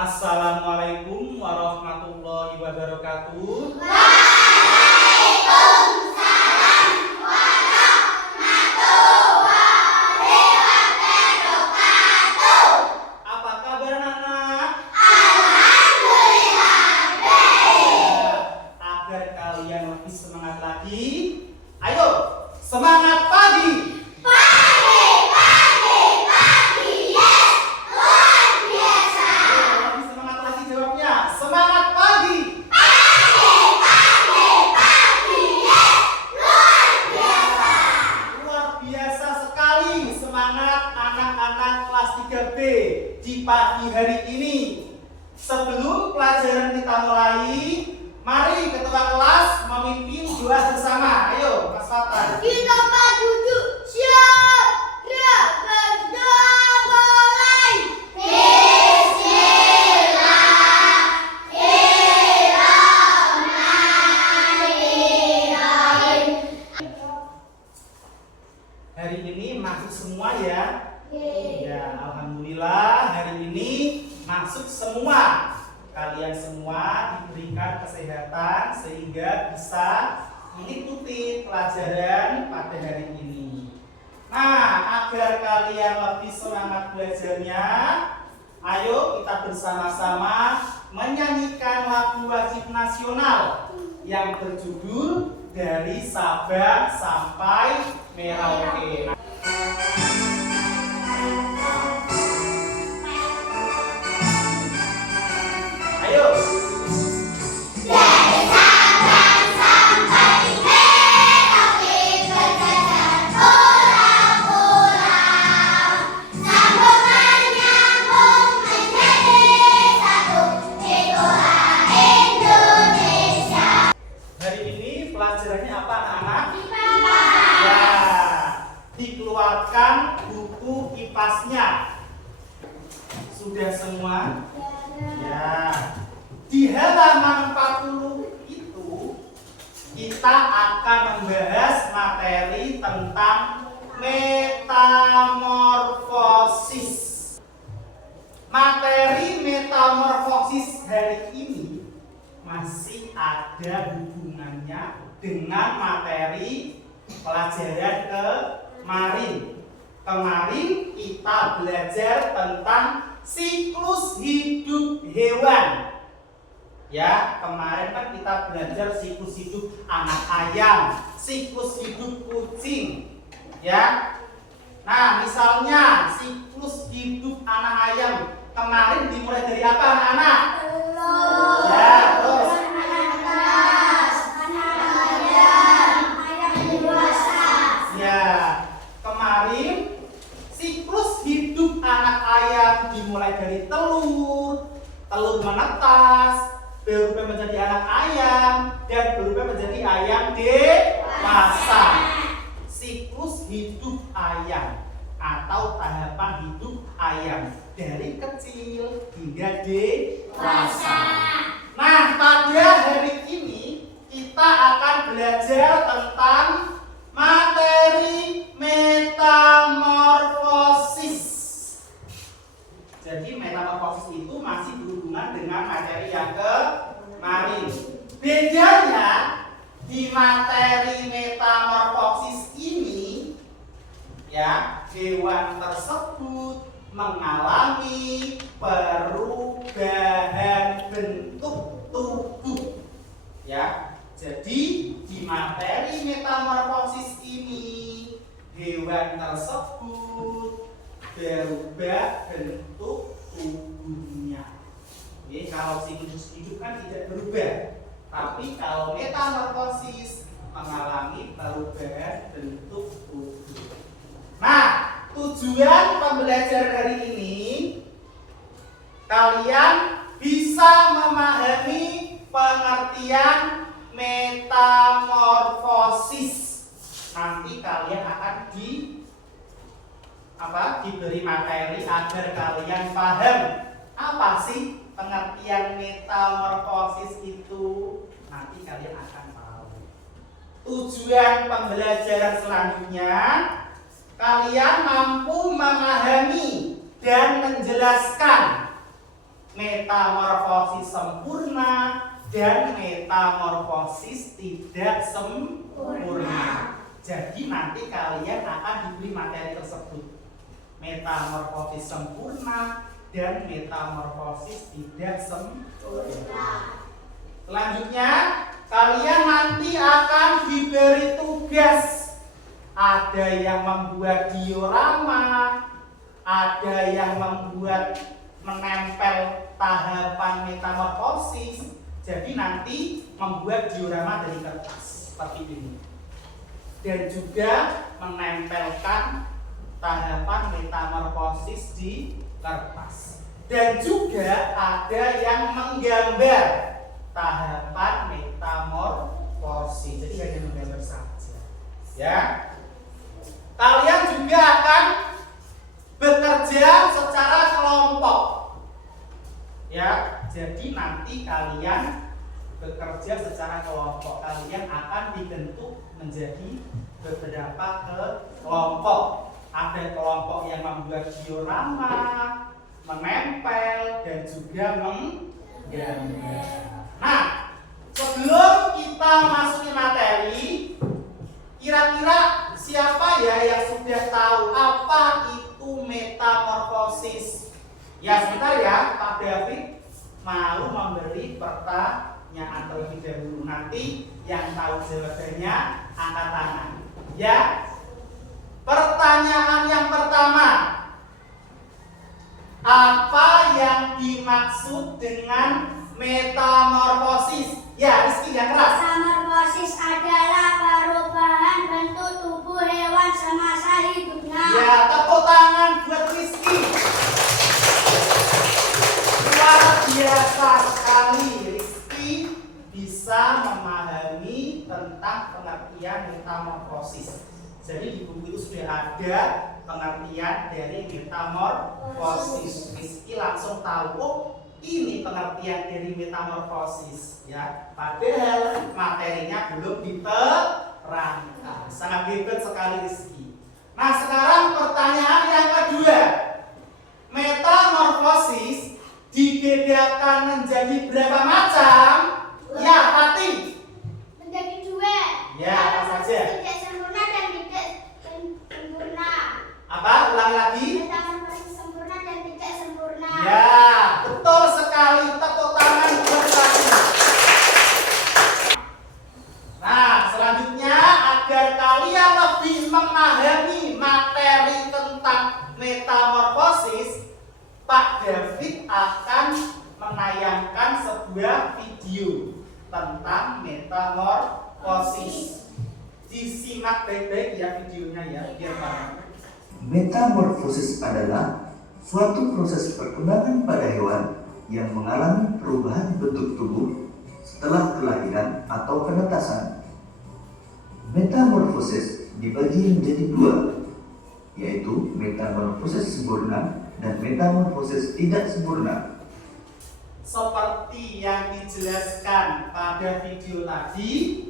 Assalamualaikum warahmatullahi wabarakatuh. Waalaikumsalam warahmatullahi wabarakatuh. Apa kabar anak-anak? Alhamdulillah baik. Agar kalian lebih semangat lagi, ayo semangat pagi. Yes, luar biasa. Lebih semangat lagi jawabnya. Semangat pagi. Yes, luar biasa. Luar biasa sekali semangat anak-anak kelas 3B di pagi hari ini. Sebelum pelajaran kita mulai, mari ketua kelas memimpin doa bersama. Ayo, Mas Fatan. Kita duduk siap. Berdoa mulai. Bismillahirrahmanirrahim. Hari ini masuk semua ya? Ya, alhamdulillah hari ini masuk semua. Kalian semua diberikan kesehatan sehingga bisa mengikuti pelajaran pada hari ini. Nah, agar kalian lebih semangat belajarnya, ayo kita bersama-sama menyanyikan lagu wajib nasional yang berjudul Dari Sabang Sampai Merauke. Ayo. Dari Sabang sampai Merauke berjajar pulau-pulau, sambungan nyambung menjadi satu, itulah Indonesia. Hari ini pelajarannya apa anak-anak? IPA. Ya, dikeluarkan buku kipasnya. Sudah semua? Ya. Di halaman 40 itu kita akan membahas materi tentang metamorfosis. Materi metamorfosis hari ini masih ada hubungannya dengan materi pelajaran kemarin. Kemarin kita belajar tentang siklus hidup hewan. Ya, kemarin kan kita belajar siklus hidup anak ayam, siklus hidup kucing. Ya. Nah, misalnya siklus hidup anak ayam kemarin dimulai dari apa anak-anak? Ya, terus ya, kemarin siklus hidup anak ayam dimulai dari telur, telur menetas, berubah menjadi anak ayam, dan berubah menjadi ayam dewasa. Siklus hidup ayam atau tahapan hidup ayam dari kecil hingga dewasa. Nah, pada hari ini kita akan belajar tentang materi metamorfosis. Jadi metamorfosis itu masih berhubungan dengan materi yang kemarin. Bedanya di materi metamorfosis ini, ya, hewan tersebut mengalami perubahan bentuk tubuh. Ya, jadi di materi metamorfosis ini hewan tersebut berubah bentuk tubuhnya. Oke, kalau siklus hidup kan tidak berubah, tapi kalau metamorfosis mengalami perubahan bentuk tubuh. Nah, tujuan pembelajaran hari ini kalian bisa memahami pengertian metamorfosis. Nanti kalian akan diberi materi agar kalian paham apa sih pengertian metamorfosis itu. Nanti kalian akan tahu. Tujuan pembelajaran selanjutnya, kalian mampu memahami dan menjelaskan metamorfosis sempurna dan metamorfosis tidak sempurna. Jadi nanti kalian akan diberi materi tersebut. Metamorfosis sempurna dan metamorfosis tidak sempurna. Selanjutnya, kalian nanti akan diberi tugas. Ada yang membuat diorama, ada yang membuat menempel tahapan metamorfosis. Jadi nanti membuat diorama dari kertas seperti ini. Dan juga menempelkan tahapan metamorfosis di kertas. Dan juga ada yang menggambar tahapan metamorfosis. Jadi hanya menggambar saja. Ya. Kalian juga akan bekerja secara kelompok. Ya, jadi nanti kalian bekerja secara kelompok. Kalian akan dibentuk menjadi beberapa kelompok. Ada kelompok yang membuat diorama, menempel, dan juga menggambar. Nah, sebelum kita masukin materi, kira-kira siapa ya yang sudah tahu apa itu metamorfosis? Ya sebentar ya, Pak David mau memberi pertanyaan terlebih dahulu. Nanti yang tahu jawabannya angkat tangan. Ya. Pertanyaan yang pertama, apa yang dimaksud dengan metamorfosis? Ya, Rizky yang keras. Metamorfosis adalah perubahan bentuk tubuh hewan semasa hidupnya. Ya, tepuk tangan buat Rizky. Luar biasa sekali, Rizky bisa memahami tentang pengertian metamorfosis. Jadi di buku itu sudah ada pengertian dari metamorfosis. Rizky langsung tahu, oh ini pengertian dari metamorfosis, ya. Padahal materinya belum diterangkan. Sangat hebat sekali Rizky. Nah sekarang pertanyaan yang kedua, metamorfosis dibedakan menjadi berapa macam? Ya, Hati. Menjadi dua. Ya, apa saja? Tidak sempurna dan tidak sempurna. Apa? Ulangi lagi. Metamorfosis sempurna dan tidak sempurna. Ya, betul sekali. Tepuk tangan buat Hati. Nah, selanjutnya agar kalian lebih memahami materi tentang metamorfosis, Pak David akan menayangkan sebuah video tentang metamorfosis. Disimak baik-baik ya videonya ya, biar paham. Metamorfosis adalah suatu proses perkembangan pada hewan yang mengalami perubahan bentuk tubuh setelah kelahiran atau penetasan. Metamorfosis dibagi menjadi dua, yaitu metamorfosis sempurna dan metamorfosis tidak sempurna. Seperti yang dijelaskan pada video tadi,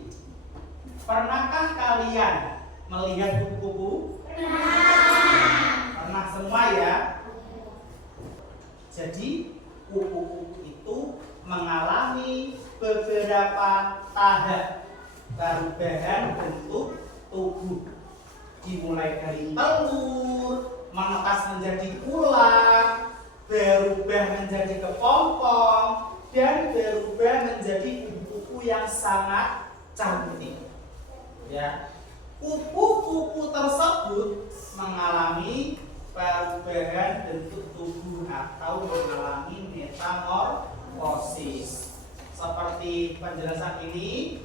pernahkah kalian melihat kupu-kupu? Pernah semua ya. Jadi kupu-kupu itu mengalami beberapa tahap perubahan bentuk tubuh, dimulai dari telur, menetas menjadi ular, berubah menjadi kepompong, dan berubah menjadi kupu-kupu yang sangat cantik. Ya, kupu-kupu tersebut mengalami perubahan bentuk tubuh atau mengalami metamorfosis. Seperti penjelasan ini,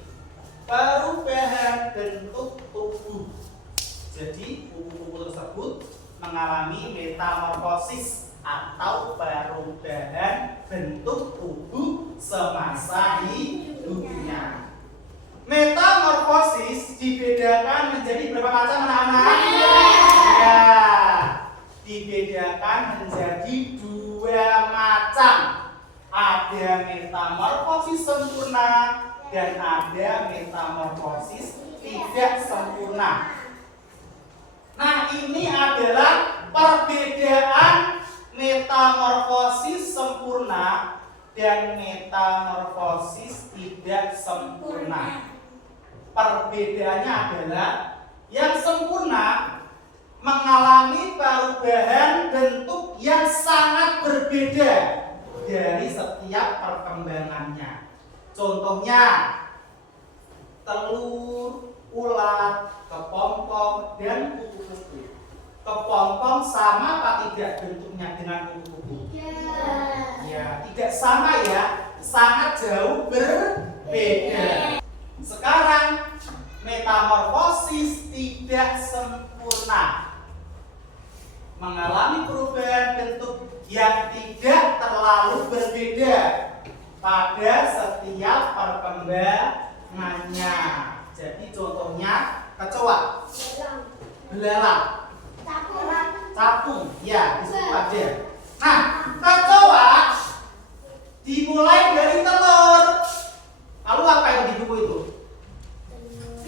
perubahan bentuk tubuh. Jadi kupu-kupu tersebut mengalami metamorfosis atau perubahan bentuk tubuh semasa hidupnya. Metamorfosis dibedakan menjadi berapa macam anak-anak? Ya, dibedakan menjadi dua macam. Ada metamorfosis sempurna dan ada metamorfosis tidak sempurna. Nah, ini adalah perbedaan metamorfosis sempurna sempurna dan metamorfosis tidak sempurna. Perbedaannya adalah yang sempurna mengalami perubahan bentuk yang sangat berbeda dari setiap perkembangannya. Contohnya telur, ulat, kepompong, dan kupu-kupu. Kepompong sama apa tidak bentuknya dengan kupu-kupu? Ya, tidak sama ya, sangat jauh berbeda. Sekarang metamorfosis tidak sempurna, mengalami perubahan bentuk yang tidak terlalu berbeda pada setiap perkembangannya. Jadi contohnya kecoa, belalang, capung, ya disebut aja. Nah, kecoa dimulai dari telur. Lalu apa yang di buku itu?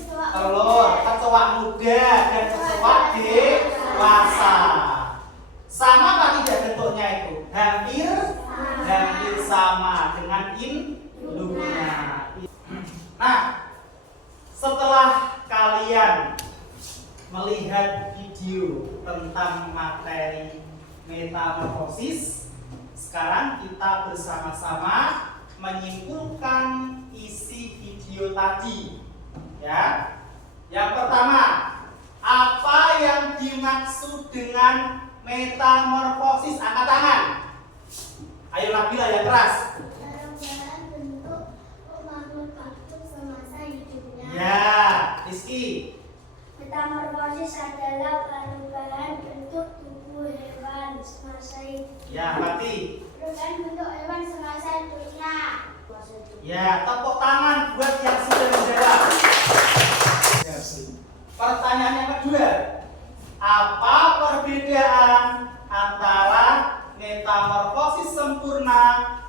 Telur, kecoa muda dan kecoa dewasa. Sama apa tidak bentuknya itu? Hampir sama dengan induknya. Nah, setelah kalian melihat video tentang materi metamorfosis, sekarang kita bersama-sama menyimpulkan isi video tadi. Ya. Yang pertama, apa yang dimaksud dengan metamorfosis? Angkat tangan. Ayo Nabila yang keras. Perubahan bentuk makhluk hidup semasa hidupnya. Ya, Rizky. Metamorfosis adalah perubahan bentuk tubuh hewan semasa hidupnya. Ya, Pati. Perubahan bentuk hewan semasa hidupnya. Ya, tepuk tangan buat yang sudah menjawab. Pertanyaan yang kedua, apa perbedaan antara metamorfosis sempurna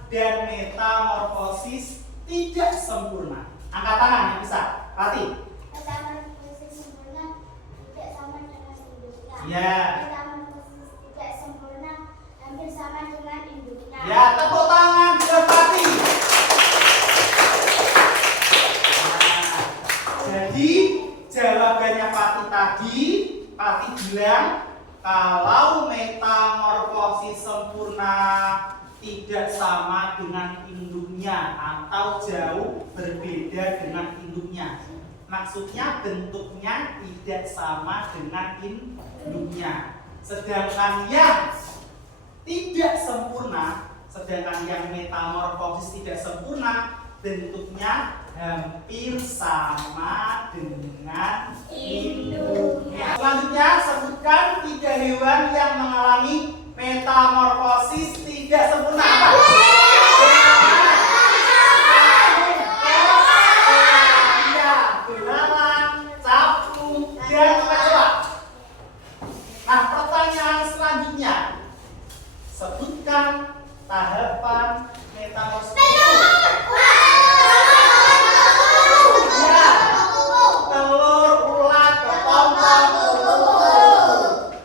dan metamorfosis tidak sempurna? Angkat tangan yang bisa. Pati. Metamorfosis sempurna tidak sama dengan induknya. Ya. Metamorfosis tidak sempurna hampir sama dengan induknya. Ya, tepuk tangan buat Pati. Jadi jawabannya Pati tadi, Pati bilang kalau metamorfosis sempurna tidak sama dengan induknya atau jauh berbeda dengan induknya. Maksudnya bentuknya tidak sama dengan induknya. Sedangkan yang tidak sempurna, sedangkan yang metamorfosis tidak sempurna, bentuknya hampir sama dengan induknya. Selanjutnya sebutkan 3 hewan yang mengalami metamorfosis tidak sempurna. Apa? Ya, belalang, capung, dan kecoa. Nah, pertanyaan selanjutnya, sebutkan tahapan metamorfosis. Telur, ulat, kepompong.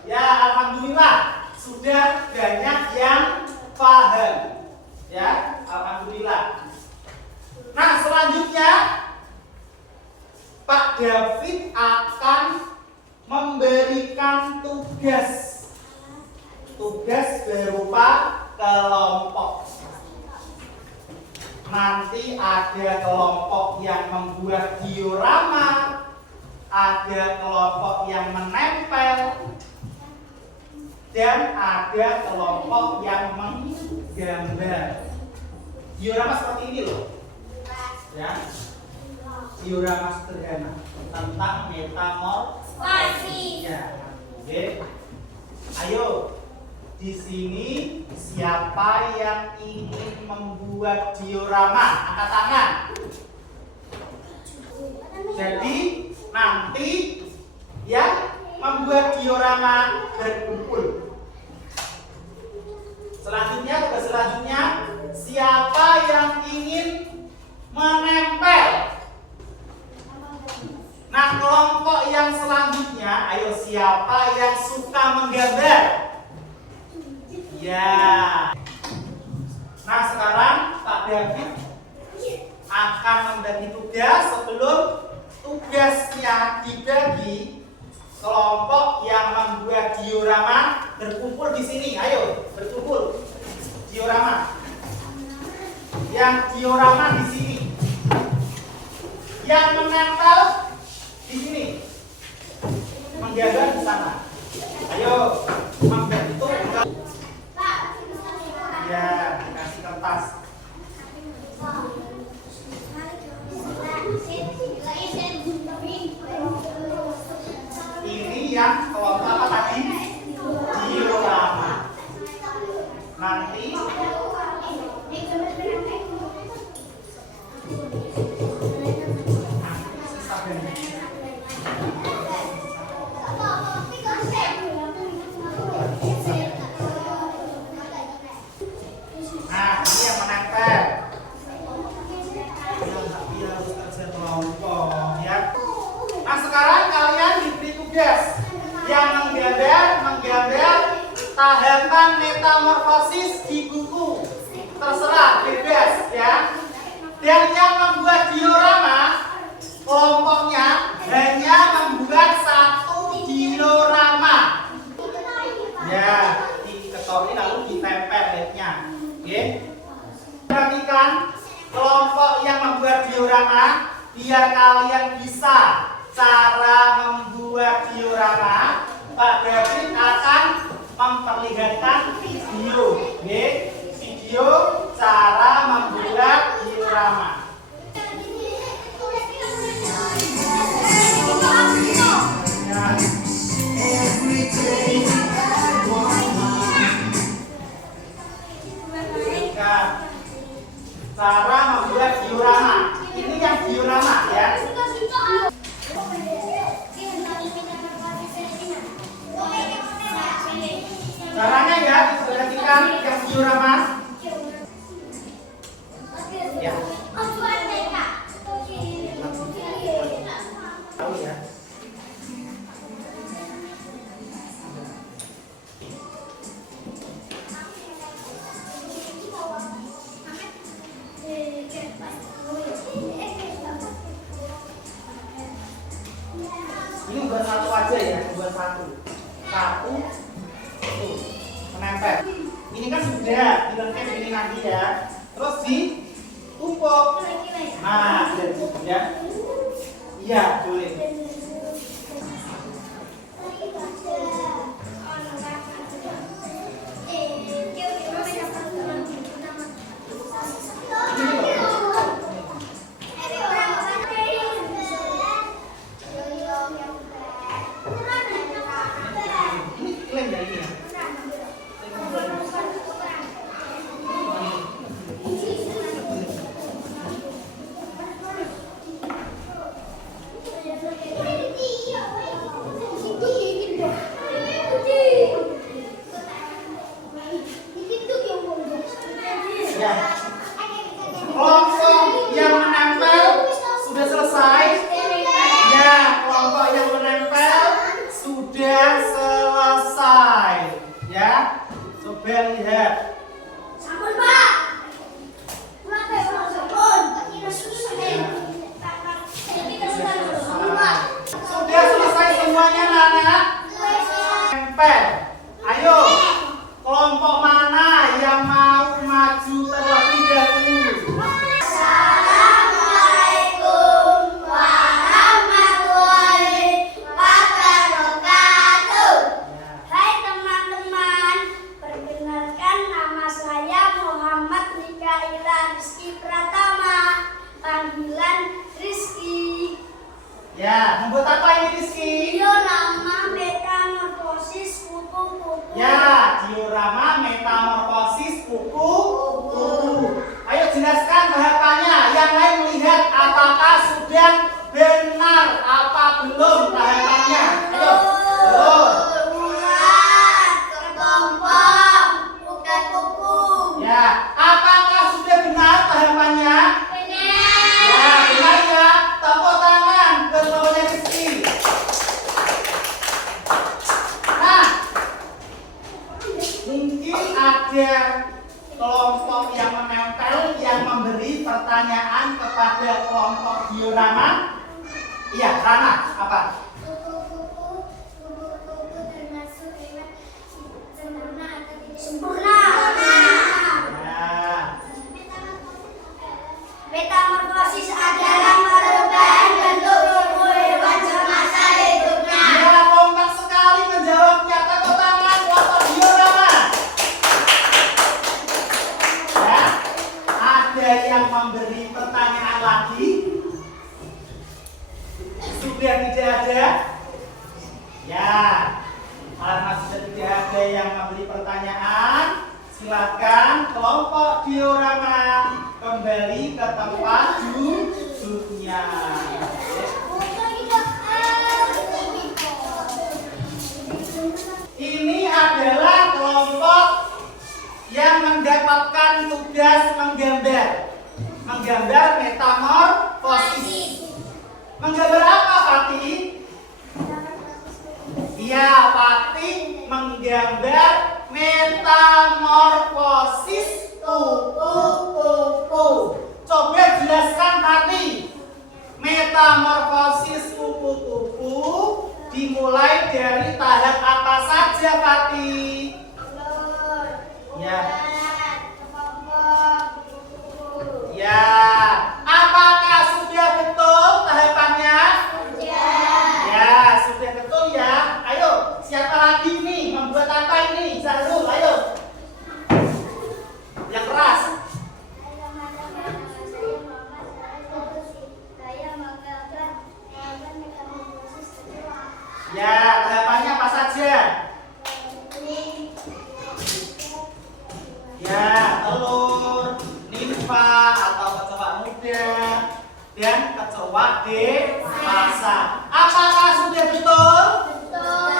Ya, alhamdulillah sudah banyak yang paham. Ya, alhamdulillah. Nah, selanjutnya Pak David akan memberikan tugas berupa kelompok. Nanti ada kelompok yang membuat diorama, ada kelompok yang menempel, dan ada kelompok yang menggambar. Diorama seperti ini loh, ya. Diorama sederhana tentang metamorfosis. Ya, oke. Ayo. Di sini siapa yang ingin membuat diorama? Angkat tangan. Jadi nanti yang membuat diorama berkumpul. Selanjutnya, tugas selanjutnya, siapa yang ingin menempel? Nah, kelompok yang selanjutnya, ayo siapa yang suka menggambar? Ya. David akan membagi tugas. Sebelum tugasnya dibagi, kelompok yang membuat diorama berkumpul di sini. Ayo, berkumpul. Diorama. Yang diorama di sini. Yang menempel di sini. Menggambar di sana. Ayo, membentuk. Ya, dikasih kertas. Ini yang kelompok apa tadi? Diorama. Nanti nah, ini yang menempel. Dia harus kerja kelompok, ya. Nah, sekarang kalian diberi tugas yang menggambar tahapan metamorfosis di buku. Terserah, bebas, ya. Dan yang membuat diorama, kelompoknya hanya membuat satu diorama. Ya, diketokin lalu ditempel labnya. Oke. Perhatikan kelompok yang membuat diorama, biar kalian bisa cara membuat diorama. Pak David akan memperlihatkan video, oke? Video cara membuat diorama. Cara membuat diorama. Ini yang diorama, ya. Caranya ya, diperhatikan yang diorama. Ya. Tahu ya. Ini buat satu aja ya, buat satu. Satu, tuh, menempel. Ini kan sudah dilengkapi ini nanti ya. Terus ditumpuk. Nah, jadi ya. Iya, boleh. Kelompok yang menempel sudah selesai. Ya, kelompok yang menempel sudah selesai. Ya, coba lihat. Sabun, Pak. Sudah selesai semuanya, Nana? Nempel. Ayo, kelompok mana yang mau maju terlebih dahulu? Assalamualaikum warahmatullahi wabarakatuh. Hai teman-teman, perkenalkan nama saya Muhammad Mikaila Rizky Pratama, panggilan Rizky. Ya, membuat apa ini Rizky? Diorama metamorfosis kupu-kupu. Ya, diorama metamorfosis kupu-kupu. Ayo jelaskan tahapannya. Yang lain melihat apakah sudah benar apa belum tahapannya. Ayo, belum. Buat kelompok kupu-kupu. Ya, apakah sudah benar tahapannya? Ya, benar ya. Tepuk tangan buat temannya Rizky. Nah, mungkin ada kelompok yang menempel L yang memberi pertanyaan kepada kelompok diorama? Iya, Rana, apa? Kupu-kupu termasuk hewan sempurna atau tidak sempurna? Nah, Metamorfosis adalah perubahan bentuk tubuh hewan semasa hidupnya. ya kompak sekali menjawabnya. Tepuk tangan kelompok diorama. Ya, ada yang memberi pertanyaan lagi? Sudah tidak ada? Ya, karena sudah tidak ada yang memberi pertanyaan, silakan kelompok diorama kembali ke tempat duduknya. Ini adalah kelompok yang mendapatkan tugas menggambar metamorfosis. Menggambar apa, Fatih? Iya, Fatih menggambar metamorfosis kupu-kupu. Coba jelaskan, Fatih. Metamorfosis kupu-kupu dimulai dari tahap apa saja, Fatih? Ya. Ya. Apakah sudah betul tahapannya? Ya, sudah betul ya. Ayo, siapa lagi nih membuat apa ini? Zalul, ayo. Yang keras. Ya, tahapannya apa saja? Ya, telur, nimfa atau kecoa muda, dan kecoa dewasa. Apakah sudah betul?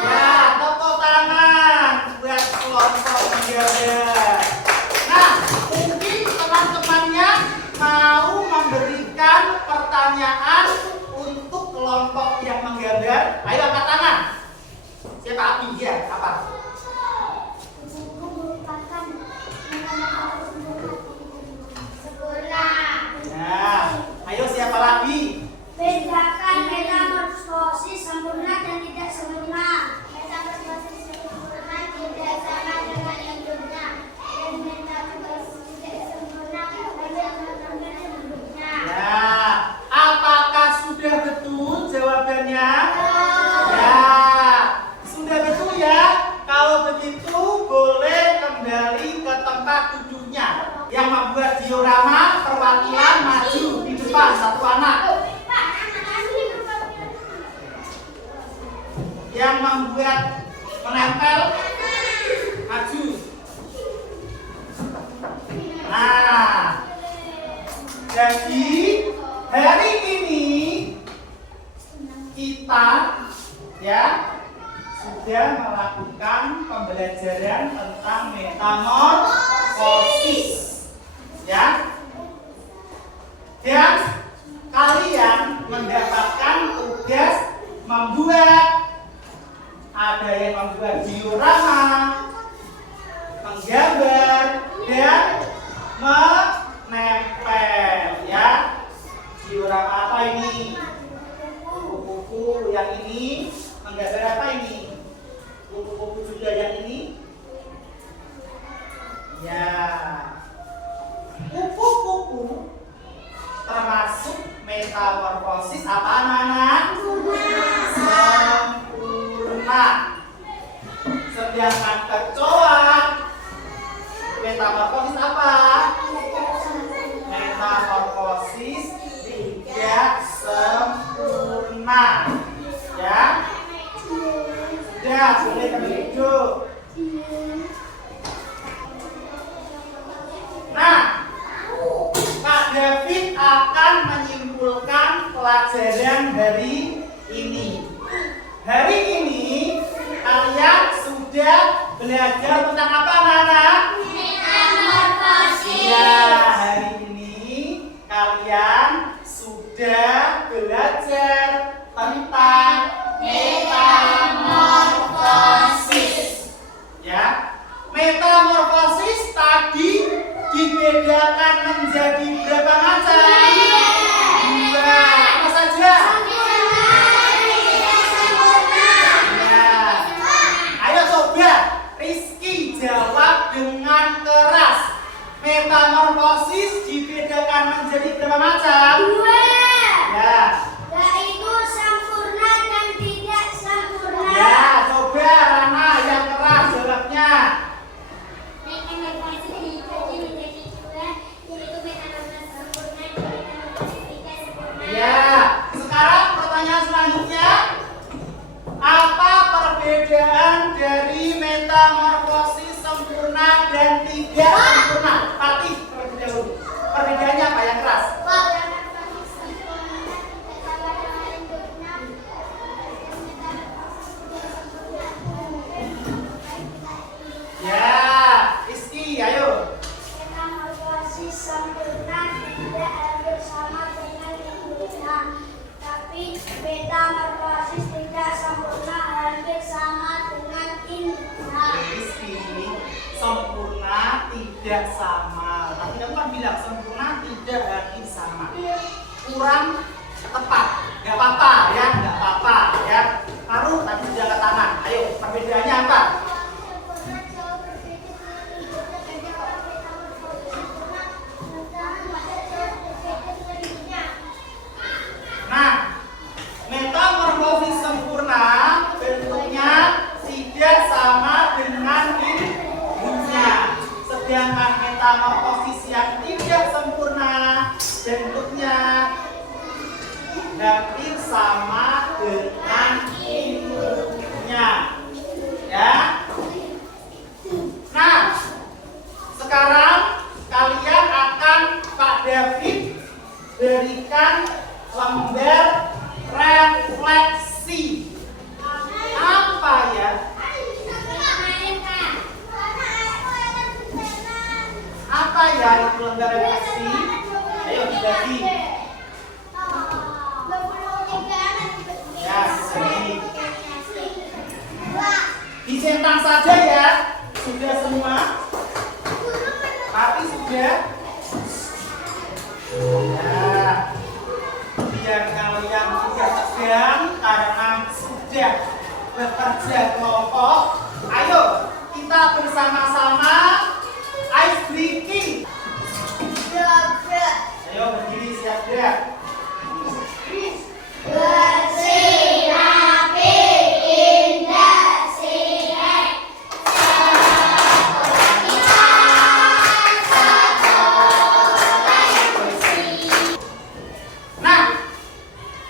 Ya, tepuk tangan buat kelompok menggambar. Nah, mungkin teman-temannya mau memberikan pertanyaan untuk kelompok yang menggambar. Ayo angkat tangan. Siapa Abi? Ya, apa? Nah, ayo siapa lagi? Bedakan metamorfosis sempurna dan tidak sempurna. Metamorfosis sempurna tidak sama dengan hidupnya, dan metamorfosis tidak sempurna hanya menambah hidupnya. Ya, apakah sudah betul jawabannya? Ya, sudah betul ya. Kalau begitu boleh kembali ke tempat duduknya. Yang membuat diorama perwakilan maju di depan satu anak. Yang membuat menempel maju. Nah, jadi hari ini kita ya sudah melakukan pembelajaran tentang metamorfosis ya, dan kalian mendapatkan tugas membuat, ada yang membuat diorama, menggambar, dan menempel ya. Diorama apa ini? Kupu-kupu. Yang ini menggambar apa ini? Kupu-kupu juga yang ini. Ya, kupu-kupu termasuk metamorfosis apa, anak-anak? Sempurna. Sedangkan kecoa metamorfosis apa? Metamorfosis tidak sempurna. Ya, sudah boleh kembali duduk. Nah, Pak David akan menyimpulkan pelajaran hari ini. Hari ini kalian sudah belajar tentang apa, anak-anak? Metamorfosis. Ya, hari ini kalian sudah belajar tentang metamorfosis. Ya, metamorfosis tadi dibedakan menjadi metamorfosis dibedakan menjadi berapa macam? 2. Ya. Yaitu sempurna dan tidak sempurna. Ya, coba Rana yang keras jawabnya. Metamorfosis dibagi menjadi 2, yaitu metamorfosis sempurna dan metamorfosis tidak sempurna. Ya, sekarang pertanyaan selanjutnya. Apa perbedaan dari metamorfosis sempurna dan tidak sempurna? Patih terlebih dahulu. Perbedaannya apa yang keras? Metamorfosis sempurna tidak sama dengan induknya. Metamorfosis tidak sempurna. Ya, Rizky, ayo. Metamorfosis sempurna tidak hampir sama dengan induknya, tapi metamorfosis tidak sempurna hampir sama dengan induknya. Rizky, sempurna tidak sama. Tapi kamu kan bilang sempurna tidak hampir sama. Kurang tepat. Gak apa-apa ya, gak apa-apa ya. Taruh tadi sudah ke tangan. Ayo, perbedaannya apa? Sempurna jauh berbeda dengan induknya, sedangkan metamorfosis sempurna jauh berbeda dengan induknya. Nah, metamorfosis sempurna bentuknya tidak sama dengan induknya. Sedangkan metamorfosis yang tidak sempurna bentuknya hampir sama dengan induknya. Ya. Nah, sekarang kalian akan Pak David berikan lembar refleksi. Apa ya? Apa ya itu lembar refleksi? Ayo dibagi. Ya, segini. Dicentak saja ya. Sudah semua? Tapi sudah? Ya. Biar kalian tidak tegang karena sudah bekerja kelompok. Ayo kita bersama-sama ice breaking. Ayo berdiri siap gerak. Bersih, rapi, indah, siap. Nah,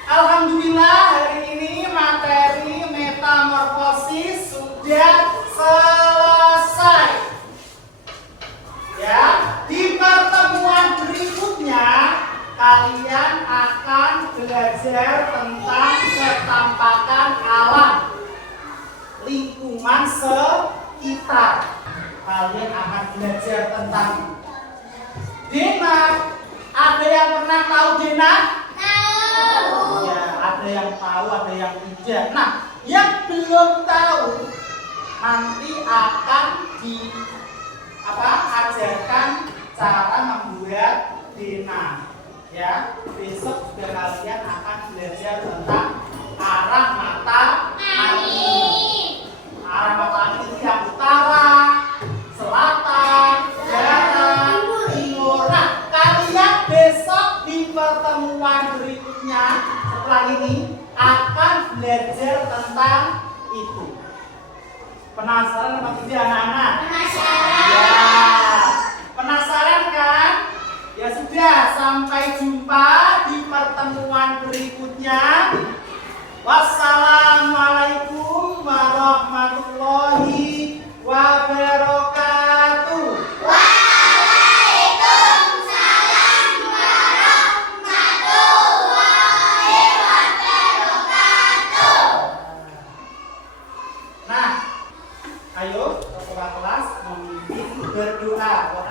alhamdulillah hari ini materi metamorfosis sudah selesai. Ya, di pertemuan berikutnya kalian akan belajar tentang ketampakan alam, lingkungan sekitar. Kalian akan belajar tentang Dena. Ada yang pernah tahu Dena? Tahu. Ya, ada yang tahu, ada yang tidak. Nah, yang belum tahu nanti akan ajarkan cara membuat Dena. Ya, besok juga kalian akan belajar tentang arah mata angin. Arah mata angin itu yang utara, selatan, barat, timur. Nah, kalian besok di pertemuan berikutnya setelah ini akan belajar tentang itu. Penasaran apa tidak anak-anak? Penasaran. Ya, penasaran kan? Ya sudah, sampai jumpa di pertemuan berikutnya. Wassalamualaikum warahmatullahi wabarakatuh. Waalaikumsalam warahmatullahi wabarakatuh. Nah, ayo kepala kelas memimpin berdoa.